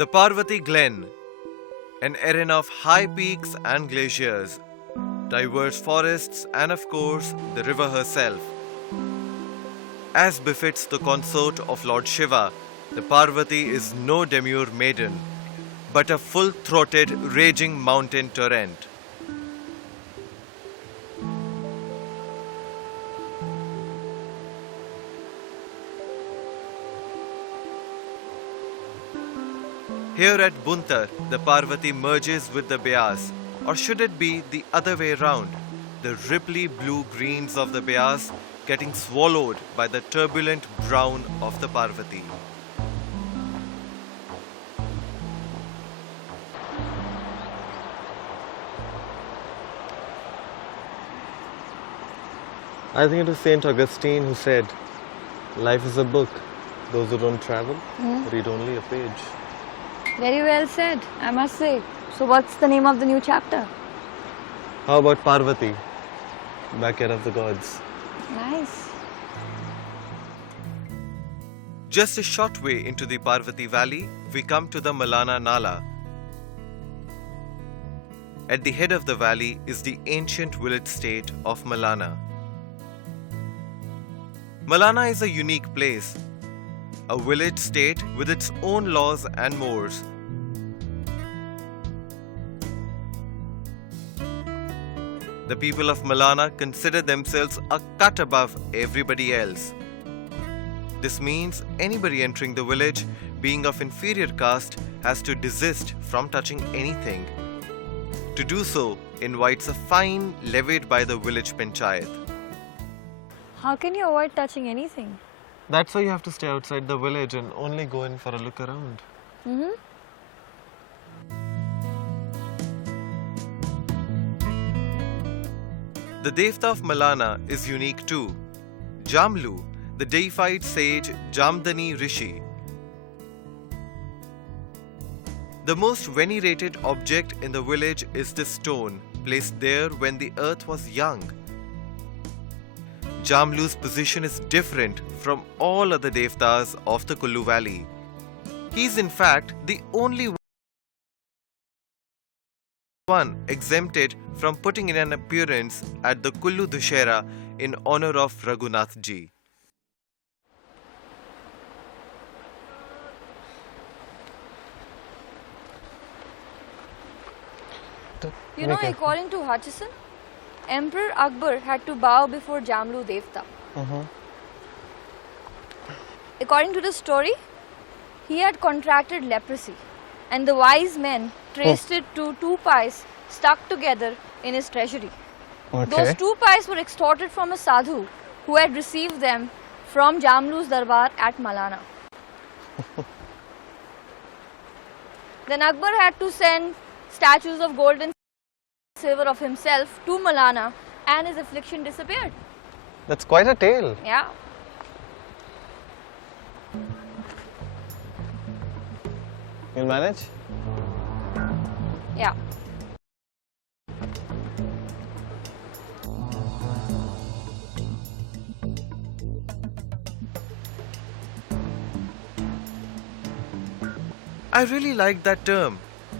The Parvati Glen, an arena of high peaks and glaciers, diverse forests, and of course, the river herself. As befits the consort of Lord Shiva, the Parvati is no demure maiden, but a full-throated, raging mountain torrent. Here at Buntar, the Parvati merges with the Beas, or should it be the other way round, the ripply blue greens of the Beas getting swallowed by the turbulent brown of the Parvati. I think it was Saint Augustine who said, life is a book. Those who don't travel read only a page. Very well said, I must say. So what's the name of the new chapter? How about Parvati, backyard of the gods? Nice. Just a short way into the Parvati Valley, we come to the Malana Nala. At the head of the valley is the ancient village state of Malana. Malana is a unique place, a village state with its own laws and mores. The people of Malana consider themselves a cut above everybody else. This means anybody entering the village, being of inferior caste, has to desist from touching anything. To do so invites a fine levied by the village panchayat. How can you avoid touching anything? That's why you have to stay outside the village and only go in for a look around. The Devta of Malana is unique too. Jamlu, the deified sage Jamdani Rishi. The most venerated object in the village is this stone, placed there when the earth was young. Jamlu's position is different from all other Devtas of the Kullu Valley. He is in fact the only one exempted from putting in an appearance at the Kullu Dussehra in honor of Raghunath ji. You know, according to Hutchison, Emperor Akbar had to bow before Jamlu Devta. According to the story, he had contracted leprosy, and the wise men traced it to two pies stuck together in his treasury. Those two pies were extorted from a sadhu who had received them from Jamlu's darbar at Malana. Then Akbar had to send statues of gold and silver of himself to Malana, and his affliction disappeared. That's quite a tale. Yeah. You'll manage? Yeah. I really liked that term,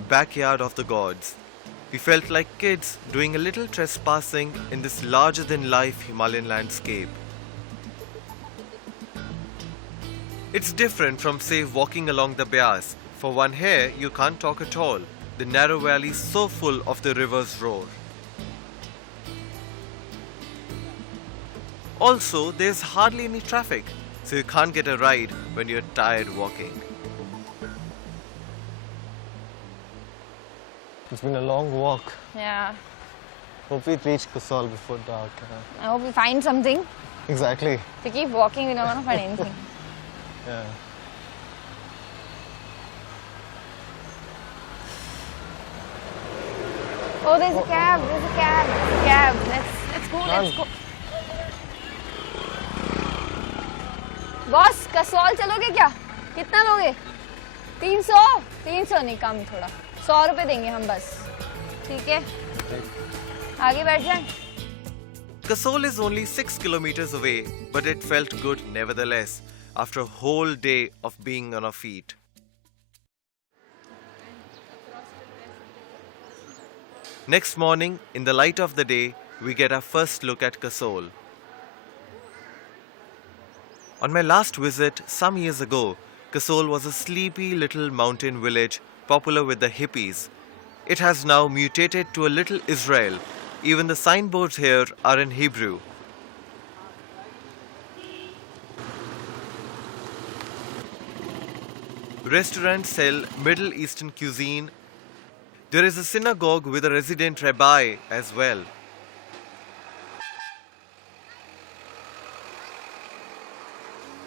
backyard of the gods. We felt like kids doing a little trespassing in this larger-than-life Himalayan landscape. It's different from, say, walking along the Beas. For one, here you can't talk at all. The narrow valley is so full of the river's roar. Also, there's hardly any traffic, so you can't get a ride when you're tired walking. It's been a long walk. Yeah. Hope we reach Kusal before dark. I hope we find something. Exactly. If we keep walking, we're not going to find anything. Yeah. Oh, there's a cab. There's a cab. There's a cab. Let's go. Let's go. Boss Kasol चलोगे क्या? कितना लोगे? 300? 300 नहीं, कम थोड़ा. 100 रुपए देंगे हम बस. ठीक है? आगे बैठ जाएं. Kasol is only 6 kilometers away, but it felt good nevertheless after a whole day of being on our feet. Next morning, in the light of the day, we get our first look at Kasol. On my last visit some years ago, Kasol was a sleepy little mountain village popular with the hippies. It has now mutated to a little Israel. Even the signboards here are in Hebrew. Restaurants sell Middle Eastern cuisine. There is a synagogue with a resident rabbi as well.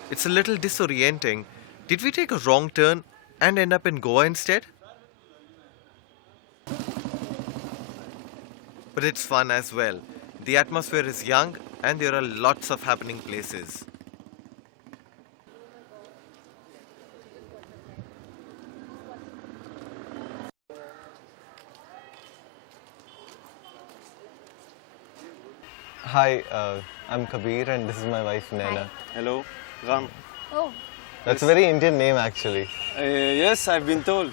It's a little disorienting. Did we take a wrong turn and end up in Goa instead? But it's fun as well. The atmosphere is young and there are lots of happening places. Hi, I'm Kabir and this is my wife Naina. Hello, Ram. Oh, That's a very Indian name actually. Yes, I've been told.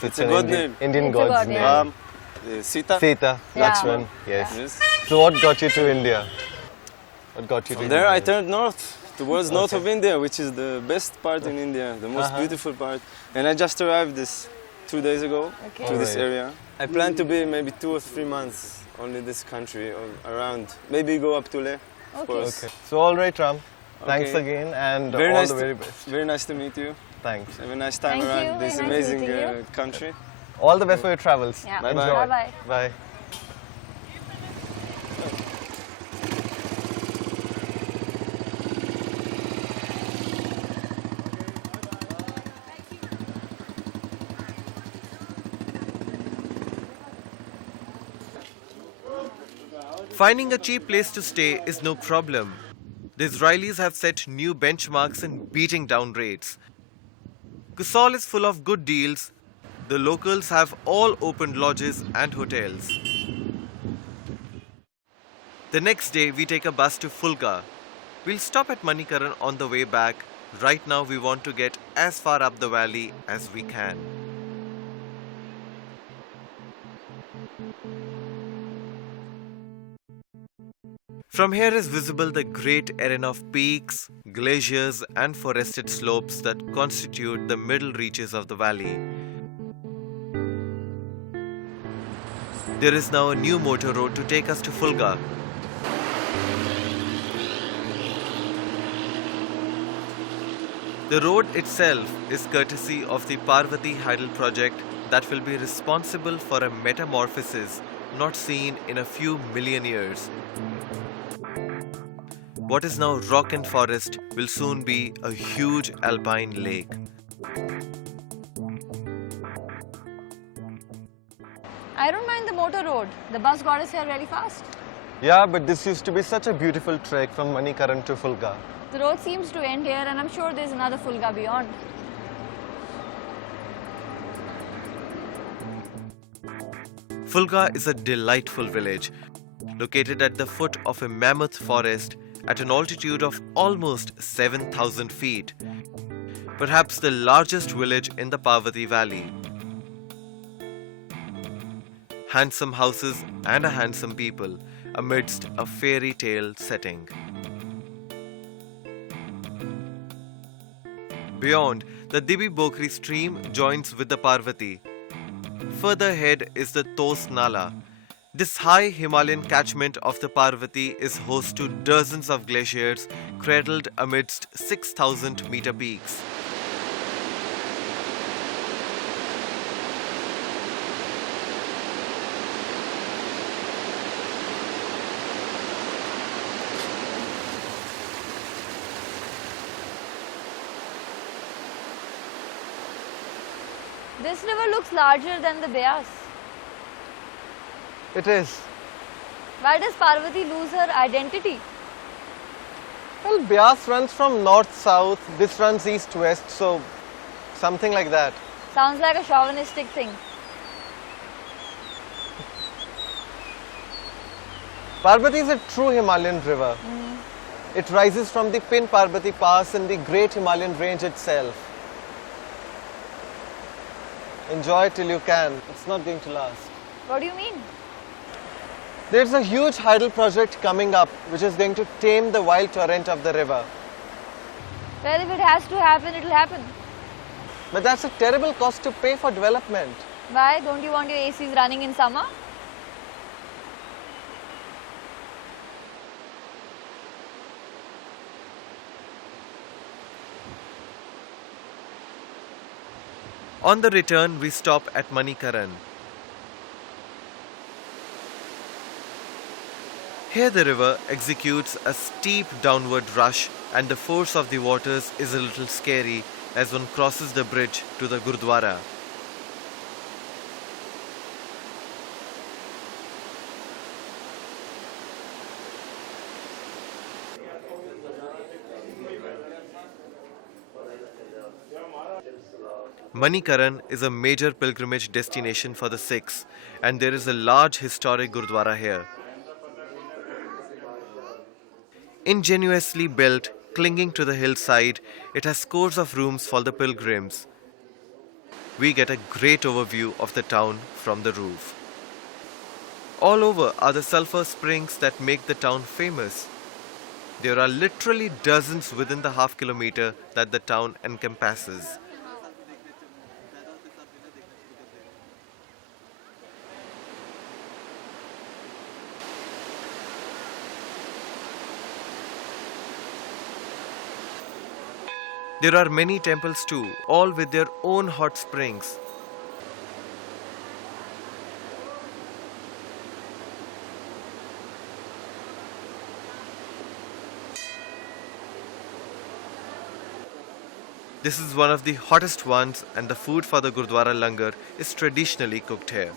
It's a an good Indian, name. Indian It's a god's god name. name. Ram, Sita. Sita, Yeah. Lakshman, yes. Yes. So what got you to India? What got you to From there, India? I turned north, towards north Okay. of India, which is the best part in India, the most beautiful part. And I just arrived this 2 days ago okay. to this Alright. area. I plan to be maybe 2 or 3 months only this country or around. Maybe go up to Leh, of Okay. course. Okay. So all right, Ram. Thanks Okay. again and Very all nice the to- very best. Very nice to meet you. Thanks. Have a nice time Thank you. around this Very nice amazing meeting you. country. All the best for your travels. Yeah. Bye-bye. Enjoy. Bye-bye. Bye. Finding a cheap place to stay is no problem. The Israelis have set new benchmarks in beating down rates. Kusol is full of good deals. The locals have all opened lodges and hotels. The next day, we take a bus to Fulga. We'll stop at Manikaran on the way back. Right now, we want to get as far up the valley as we can. From here is visible the great arena of peaks, glaciers, and forested slopes that constitute the middle reaches of the valley. There is now a new motor road to take us to Fulga. The road itself is courtesy of the Parvati Hydel project that will be responsible for a metamorphosis not seen in a few million years. What is now rock and forest will soon be a huge alpine lake. I don't mind the motor road. The bus got us here really fast. Yeah, but this used to be such a beautiful trek from Manikaran to Fulga. The road seems to end here, and I'm sure there's another Fulga beyond. Fulga is a delightful village, located at the foot of a mammoth forest at an altitude of almost 7,000 feet. Perhaps the largest village in the Parvati Valley. Handsome houses and a handsome people amidst a fairy tale setting. Beyond, the Dibi Bokri stream joins with the Parvati. Further ahead is the Tos Nala. This high Himalayan catchment of the Parvati is host to dozens of glaciers cradled amidst 6,000-meter peaks. This river looks larger than the Beas. It is. Why does Parvati lose her identity? Well, Beas runs from north-south, this runs east-west, so something like that. Sounds like a chauvinistic thing. Parvati is a true Himalayan river. It rises from the Pin Parvati Pass in the Great Himalayan Range itself. Enjoy till you can. It's not going to last. What do you mean? There's a huge hydel project coming up which is going to tame the wild torrent of the river. Well, if it has to happen, it'll happen. But that's a terrible cost to pay for development. Why? Don't you want your ACs running in summer? On the return, we stop at Manikaran. Here the river executes a steep downward rush and the force of the waters is a little scary as one crosses the bridge to the Gurdwara. Manikaran is a major pilgrimage destination for the Sikhs and there is a large historic Gurdwara here. Ingeniously built, clinging to the hillside, it has scores of rooms for the pilgrims. We get a great overview of the town from the roof. All over are the sulfur springs that make the town famous. There are literally dozens within the half kilometer that the town encompasses. There are many temples too, all with their own hot springs. This is one of the hottest ones and the food for the Gurdwara Langar is traditionally cooked here.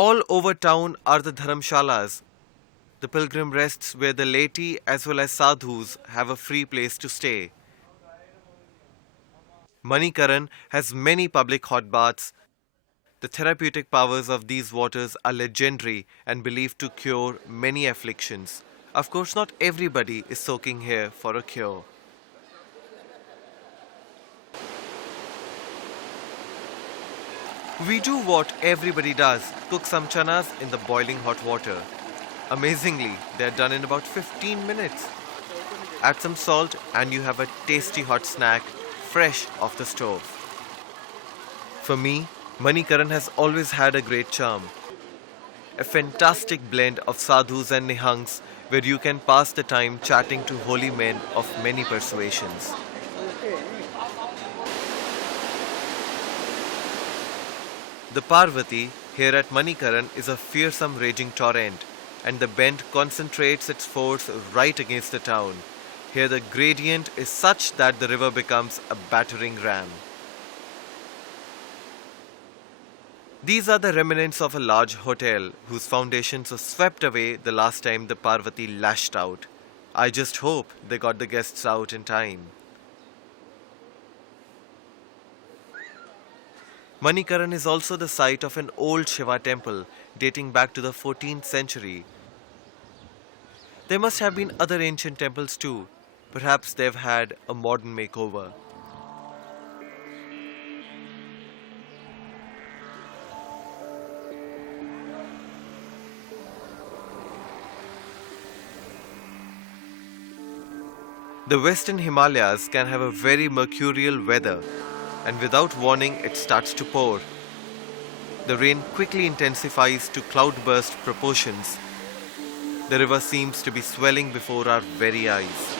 All over town are the dharamshalas, the pilgrim rests where the laity as well as sadhus have a free place to stay. Manikaran has many public hot baths. The therapeutic powers of these waters are legendary and believed to cure many afflictions. Of course, not everybody is soaking here for a cure. We do what everybody does, cook some chanas in the boiling hot water. Amazingly, they are done in about 15 minutes. Add some salt and you have a tasty hot snack, fresh off the stove. For me, Manikaran has always had a great charm. A fantastic blend of sadhus and nihangs where you can pass the time chatting to holy men of many persuasions. The Parvati here at Manikaran is a fearsome raging torrent and the bend concentrates its force right against the town. Here the gradient is such that the river becomes a battering ram. These are the remnants of a large hotel whose foundations were swept away the last time the Parvati lashed out. I just hope they got the guests out in time. Manikaran is also the site of an old Shiva temple dating back to the 14th century. There must have been other ancient temples too. Perhaps they've had a modern makeover. The western Himalayas can have a very mercurial weather, and without warning it starts to pour. The rain quickly intensifies to cloudburst proportions. The river seems to be swelling before our very eyes.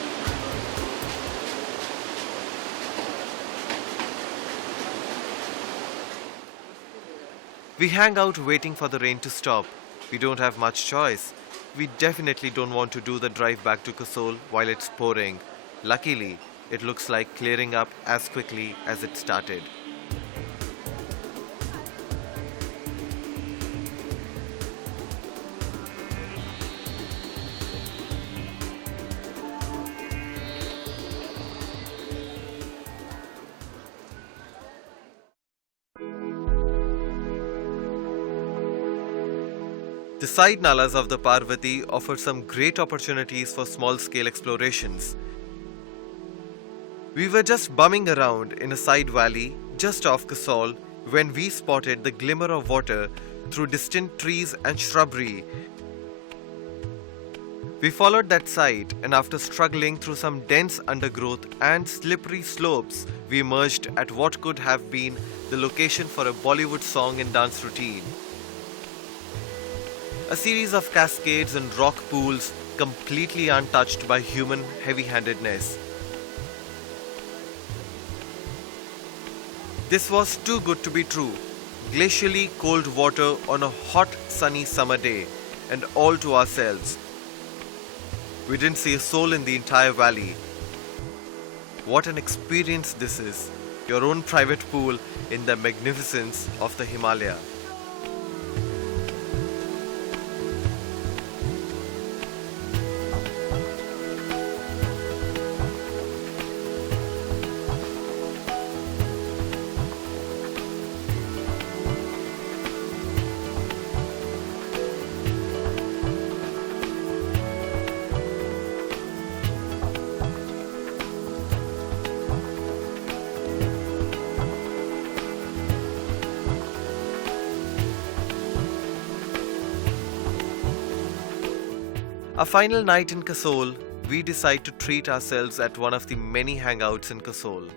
We hang out waiting for the rain to stop. We don't have much choice. We definitely don't want to do the drive back to Kasol while it's pouring. Luckily, it looks like clearing up as quickly as it started. The side nalas of the Parvati offer some great opportunities for small-scale explorations. We were just bumming around in a side valley just off Kasol when we spotted the glimmer of water through distant trees and shrubbery. We followed that site, and after struggling through some dense undergrowth and slippery slopes, we emerged at what could have been the location for a Bollywood song and dance routine. A series of cascades and rock pools completely untouched by human heavy-handedness. This was too good to be true. Glacially cold water on a hot, sunny summer day, and all to ourselves. We didn't see a soul in the entire valley. What an experience this is. Your own private pool in the magnificence of the Himalaya. Our final night in Kasol, we decide to treat ourselves at one of the many hangouts in Kasol.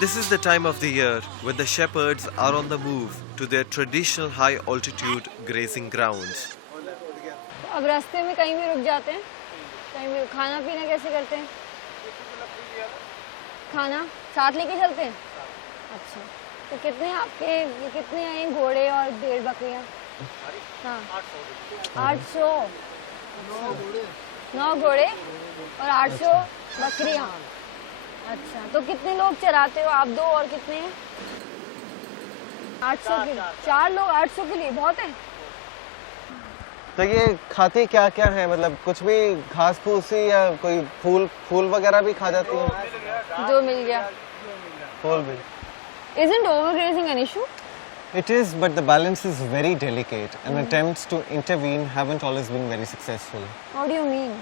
This is the time of the year when the shepherds are on the move to their traditional high altitude grazing grounds. अब रास्ते में कहीं भी रुक जाते हैं, कहीं भी खाना पीना कैसे करते हैं? खाना साथ लेके चलते हैं? अच्छा, तो कितने आपके ये कितने हैं घोड़े और भेड़ बकरियां? हाँ, 800 9 घोड़े और 800 बकरियां। अच्छा, तो कितने लोग चराते हो आप? 2 और कितने हैं? 800 के 4 लोग 800 के लिए बहुत है। तो ये खाती क्या क्या है, मतलब कुछ भी घास फूस या कोई फूल वगैरह भी खा जाती है? जो मिल गया। फूल भी। Isn't overgrazing an issue? It is, but the balance is very delicate, and attempts to intervene haven't always been very successful. How do you mean?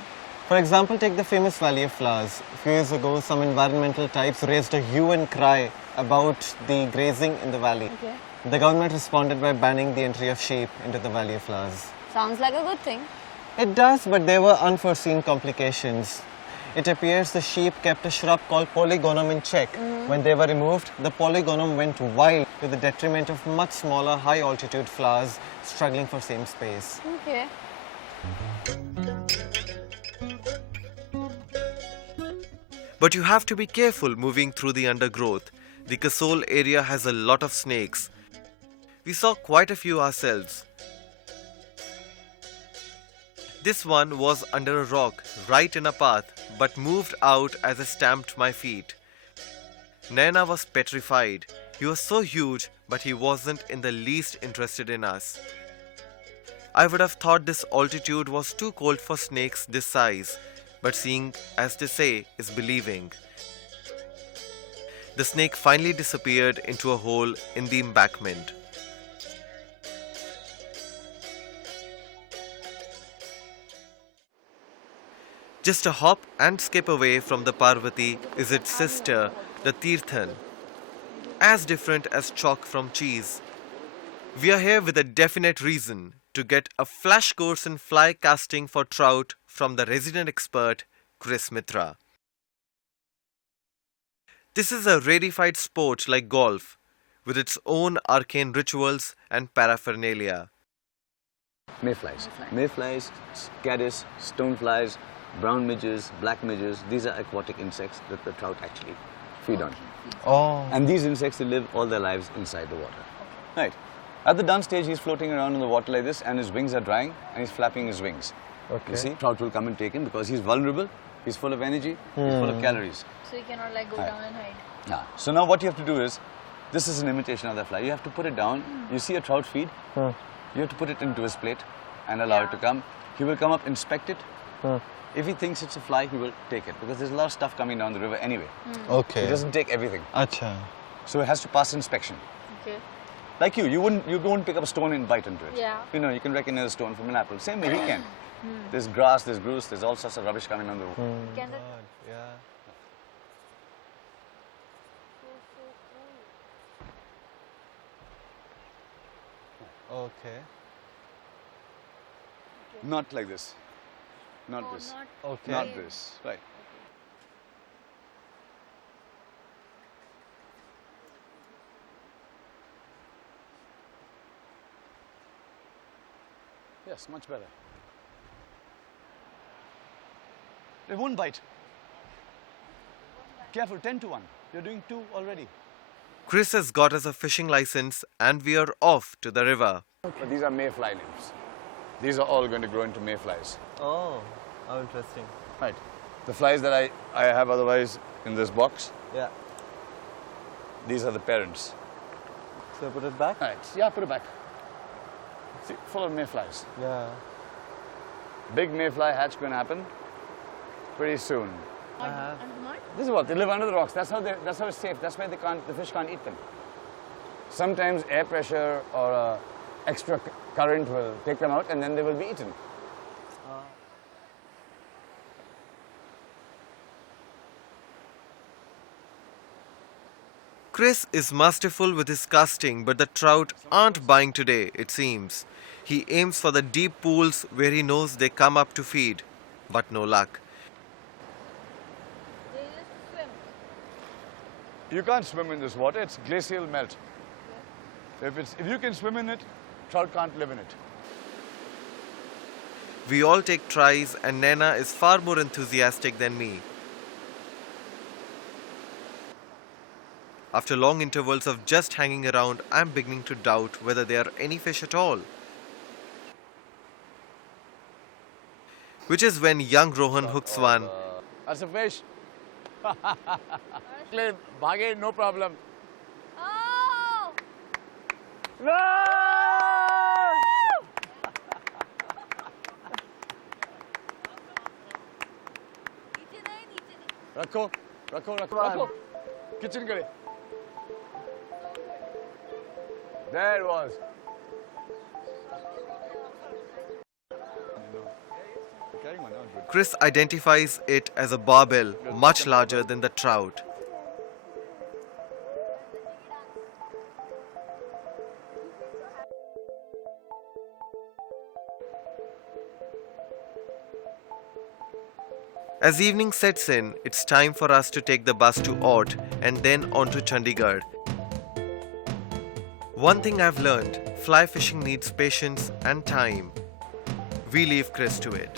For example, take the famous Valley of Flowers. A few years ago, some environmental types raised a hue and cry about the grazing in the valley. Okay. The government responded by banning the entry of sheep into the Valley of Flowers. Sounds like a good thing. It does, but there were unforeseen complications. It appears the sheep kept a shrub called polygonum in check. When they were removed, the polygonum went wild to the detriment of much smaller high-altitude flowers struggling for same space. Okay. But you have to be careful moving through the undergrowth. The Kasol area has a lot of snakes. We saw quite a few ourselves. This one was under a rock, right in a path, but moved out as I stamped my feet. Naina was petrified. He was so huge, but he wasn't in the least interested in us. I would have thought this altitude was too cold for snakes this size, but seeing, as they say, is believing. The snake finally disappeared into a hole in the embankment. Just a hop and skip away from the Parvati is its sister, the Tirthan. As different as chalk from cheese. We are here with a definite reason to get a flash course in fly casting for trout from the resident expert, Chris Mitra. This is a rarefied sport like golf, with its own arcane rituals and paraphernalia. Mayflies, caddis, stoneflies, brown midges, black midges, these are aquatic insects that the trout actually feed on. Oh. And these insects, they live all their lives inside the water. Right. At the done stage, he's floating around in the water like this, and his wings are drying, and he's flapping his wings. Okay. You see, trout will come and take him because he's vulnerable, he's full of energy, he's full of calories. So you cannot like go Right. down and hide. Yeah. So now what you have to do is, this is an imitation of the fly. You have to put it down. You see a trout feed, you have to put it into his plate and allow it to come. He will come up, inspect it. If he thinks it's a fly, he will take it because there's a lot of stuff coming down the river anyway. Okay. He doesn't take everything. Acha. So it has to pass inspection. Okay. Like you won't pick up a stone and bite into it. Yeah. You know, you can recognize a stone from an apple. Same way he can. There's grass, there's grooves, there's all sorts of rubbish coming on the road. Can that... Yeah. Okay. Not like this. Not this. Okay. Not this. Right. Yes, much better. They won't bite. Careful, 10 to 1. You're doing 2 already. Chris has got us a fishing license and we are off to the river. But these are mayfly nymphs. These are all going to grow into mayflies. Oh, how interesting. Right. The flies that I have otherwise in this box, Yeah. these are the parents. So put it back? Right. Yeah, put it back. See, full of mayflies. Yeah. Big mayfly hatch going to happen pretty soon. Uh-huh. This is what they live under the rocks. That's how it's safe. That's why the fish can't eat them. Sometimes air pressure or extra current will take them out, and then they will be eaten. Chris is masterful with his casting, but the trout aren't buying today, it seems. He aims for the deep pools where he knows they come up to feed, but no luck. They just swim. You can't swim in this water. It's glacial melt. If you can swim in it, trout can't live in it. We all take tries and Naina is far more enthusiastic than me. After long intervals of just hanging around, I'm beginning to doubt whether there are any fish at all. Which is when young Rohan hooks one. That's a fish. Bhage, no problem. Oh! No! Rakho, rakho, rakho, rakho. Kitchen kare. There it was. Chris identifies it as a barbel, much larger than the trout. As evening sets in, it's time for us to take the bus to Ort and then on to Chandigarh. One thing I've learned, fly fishing needs patience and time. We leave Chris to it.